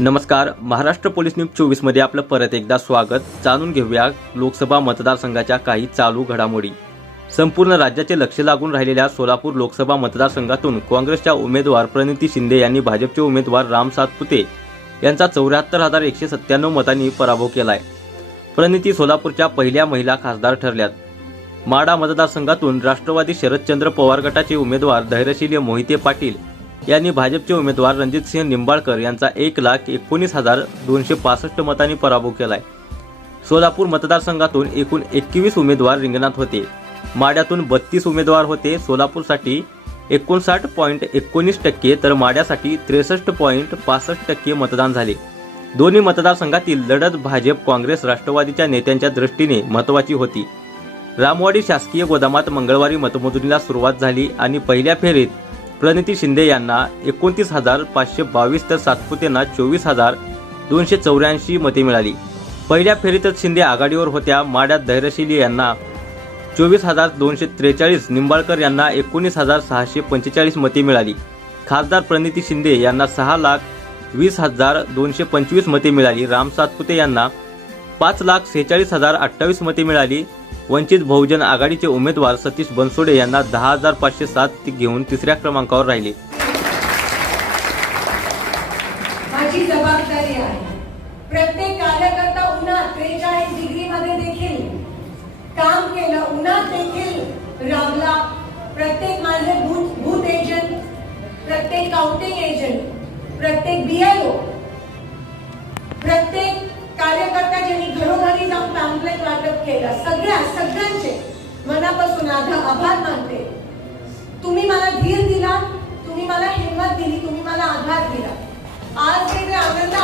नमस्कार Maharashtra police news चोवीसमध्ये आपलं परत एकदा स्वागत. जाणून घेऊया लोकसभा मतदारसंघाच्या काही चालू घडामोडी. संपूर्ण राज्याचे लक्ष लागून राहिलेल्या सोलापूर लोकसभा मतदारसंघातून काँग्रेसच्या उमेदवार प्रणिती शिंदे यांनी भाजपचे उमेदवार राम सातपुते यांचा चौऱ्याहत्तर हजार एकशे सत्त्याण्णव मतांनी पराभव केलाय. प्रणिती सोलापूरच्या पहिल्या महिला खासदार ठरल्यात. माडा मतदारसंघातून राष्ट्रवादी शरदचंद्र पवार गटाचे उमेदवार धैर्यशील मोहिते पाटील यांनी भाजपचे उमेदवार रणजितसिंह निंबाळकर यांचा एक लाख एकोणीस हजार दोनशे पासष्ट मतांनी पराभव केलाय. सोलापूर मतदारसंघातून एकूण एकवीस उमेदवार रिंगणात होते. माड्यातून बत्तीस उमेदवार होते. सोलापूरसाठी एकोणसाठ पॉईंट एकोणीस टक्के तर माड्यासाठी त्रेसष्ट पॉईंट पासष्ट टक्के मतदान झाले. दोन्ही मतदारसंघातील लढत भाजप काँग्रेस राष्ट्रवादीच्या नेत्यांच्या दृष्टीने महत्वाची होती. रामवाडी शासकीय गोदामात मंगळवारी मतमोजणीला सुरुवात झाली आणि पहिल्या फेरीत प्रणिती शिंदे यांना एकोणतीस हजार पाचशे बावीस तर सातपुतेंना चोवीस हजार दोनशे चौऱ्याऐंशी मते मिळाली. पहिल्या फेरीतच शिंदे आघाडीवर होत्या माड्यात धैर्यशील यांना चोवीस हजार दोनशे त्रेचाळीस निंबाळकर यांना एकोणीस हजार सहाशे पंचेचाळीस मते मिळाली. खासदार प्रणिती शिंदे यांना सहा लाख वीस हजार दोनशे पंचवीस मते मिळाली. राम सातपुते यांना पाच लाख सेहेचाळीस हजार अठ्ठावीस मते मिळाली. वंचित बहुजन आघाडीचे उमेदवार सतीश बनसोडे यांना दहा हजार पाचशे सात घेऊन तिसऱ्या क्रमांकावर राहिले. माझी जबाबदारी आहे. प्रत्येक कार्यकर्ता उन्हात त्रेचाळीस डिग्री मध्ये देखील काम केलं. उन्हात देखील राबला. प्रत्येक माझे बूथ बूथ एजंट प्रत्येक काउंटिंग एजंट मनापासून आभार मानते. तुम्ही मला धीर दिला तुम्ही मला हिंमत दिली तुम्ही मला आधार दिला. आज जे जे आनंद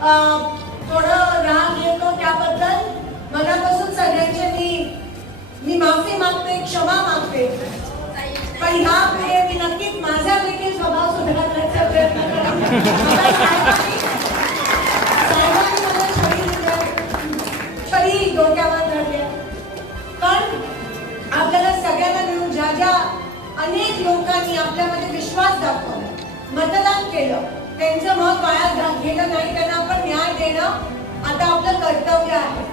थोडं राग येतो त्याबद्दल मनापासून सगळ्यांचे मी मी माफी मागते क्षमा मागते पण ह्या पुढे मी नक्कीच माझा देखील स्वभाव सुधारण्याचा प्रयत्न करेन. त्यांचं मत वाया घेणं नाही त्यांना आपण न्याय देणं आता आपलं कर्तव्य आहे.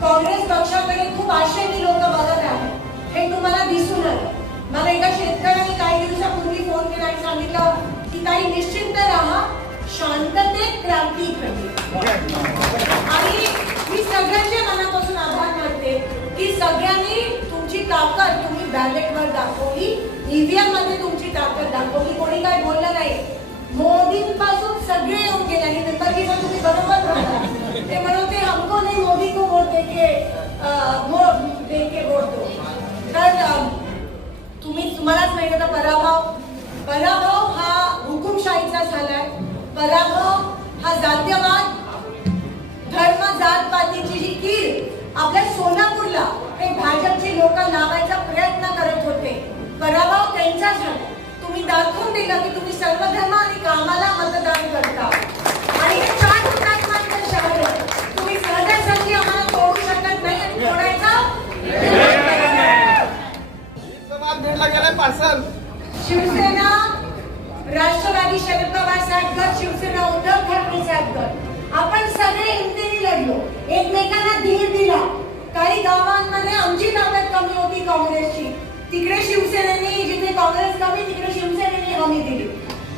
काँग्रेस पक्षाकडे खूप आशेने लोक बघत आहेत. हे तुम्हाला दिसून आलं. मला एका शेतकऱ्याने काही दिवसापूर्वी फोन केला आणि सांगितलं की काही निश्चिंत राहा. शांततेत क्रांती घडली. मोदींपासून सगळे येऊन गेले आणि नंतर तुम्ही बरोबर म्हणाला ते म्हणते हमको नाही मोदी को वोट देके वोट देके वोट दो. तर तुम्ही तुम्हालाच माहिती होता पराभव पराभव हा हुकुमशाहीचा झालाय. पराभव हा जातीयवाद धर्म जात पातीची जी कीड आपल्या सोलापूरला हे भाजपचे लोक लावायचा प्रयत्न करत होते. पराभव त्यांचा झाला तुम्ही दाखवून दिलं की तुम्ही सर्व धर्म आणि कामाला मतदान करता. आणि हे चार हुतात्म्यांचं शहर आहे तुम्ही सहजासहजी आम्हाला तोडू शकत नाही आणि तोडायचा समाज भेटला गेलाय पार्सल. शिवसेना राष्ट्रवादी शरद पवार साहेब गट शिवसेना उद्धव ठाकरे साहेब गट. आपण सगळे हिमतीने लढलो. एकमेकांना धीर दिला. काही गावांमध्ये आमची ताकद कमी होती काँग्रेसची. तिकडे शिवसेनेने काँग्रेस कमी तिकडे शिवसेनेने हमी दिली.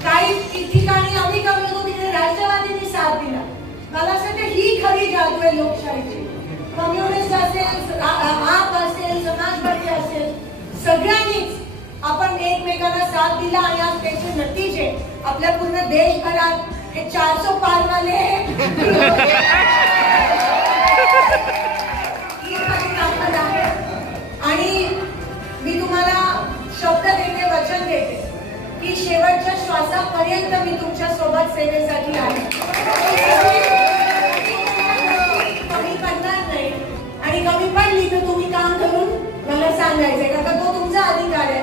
काही ठिकाणी आम्ही कमी होतो तिकडे राष्ट्रवादीने साथ दिला. मला असं वाटतं ही खरी जादू आहे लोकशाहीची. कम्युनिस्ट असेल आप असेल समाजवादी असेल सगळ्यांनीच आपण एकमेकांना साथ दिला आणि आज त्याचे नतीजे आपल्या पूर्ण देशभरात हे चारसो पार वाले श्वासापर्यंत मी तुमच्यासोबत सेवेसाठी आहे. कमी पडणार नाही. आणि कमी पण तर तुम्ही काम करून मला सांगायचंय. कारण का तो तुमचा अधिकार आहे.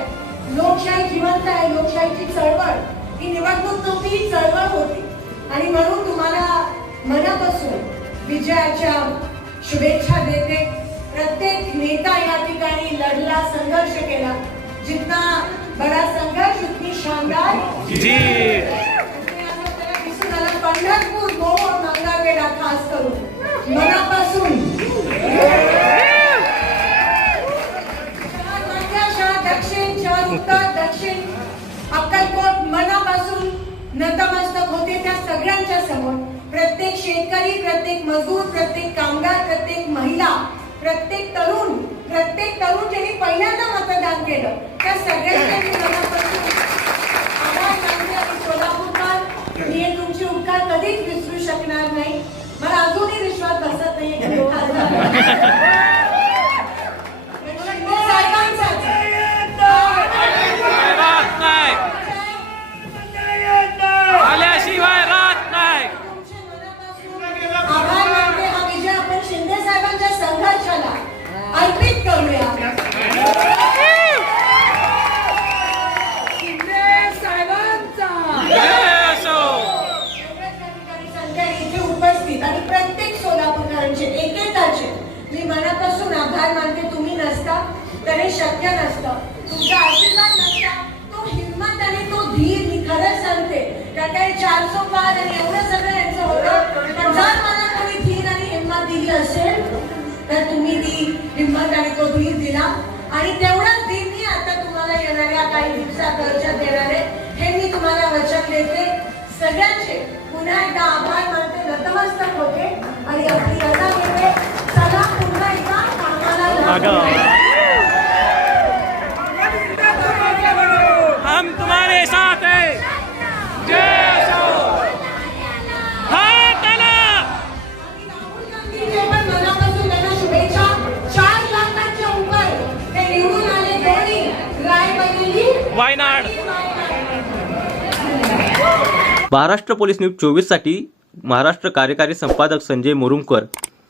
लोकशाही जिवंत आहे. लोकशाहीची चळवळ. ही निवडणूक नव्हती ही चळवळ होती. आणि म्हणून तुम्हाला मनापासून विजयाच्या शुभेच्छा देते. प्रत्येक नेता या ठिकाणी लढला संघर्ष केला. जितना बडा संघर्ष उतनी शानदार दिसून आलं पंढरपूर गोवा मंगळवेढा खास करून. मनापासून. दक्षिण शहर उत्तर दक्षिण. अक्कलकोट मनापासून नतमस्तक होते त्या सगळ्यांच्या समोर. प्रत्येक शेतकरी प्रत्येक मजूर प्रत्येक कामगार प्रत्येक महिला प्रत्येक तरुण प्रत्येक तरुण ज्यांनी पहिल्यांदा मतदान केलं. त्या सगळ्यांच्या मी सोलापूरकर मी हे उपकार कधीच विसरू शकणार नाही. मला अजूनही विश्वास बसत नाही की तो खासदार. शिंदे साहेबांचाच. राहत नाही आल्याशिवाय राहत नाही तुमचे मनापासून आभार मानते हा विजय आपण शिंदे साहेबांच्या संघर्षाला अर्पित करूया जय असो संख्या इथे उपस्थित आणि प्रत्येक सोलापूरकरांचे एकेकाचे मी मनापासून आभार मानते तुम्ही नसता तर हे शक्य नसतं. तुमचा आशीर्वाद नसता. तो हिंमत आणि तो धीर मी खरंच सांगते. कारण काही चारसो पाच आणि एवढं सगळं यांचं होतं. पण जर मला कोणी धीर आणि हिंमत दिली असेल तर तुम्ही ती हिंमत आणि तो धीर दिला. आणि तेवढाच धीर मी आता तुम्हाला येणाऱ्या काही दिवसात वर्षात देणार आहे. हे मी तुम्हाला वचन देते. सगळ्यांचे पुन्हा एकदा आभार मानते. नतमस्तक होते. आणि आपली रजा घेते चला पुन्हा एकदा कामाला हम तुम्हारे साथ हैं। जय वायनाड। महाराष्ट्र पोलीस न्यूज चोवीससाठी महाराष्ट्र कार्यकारी संपादक संजय मुरुमकर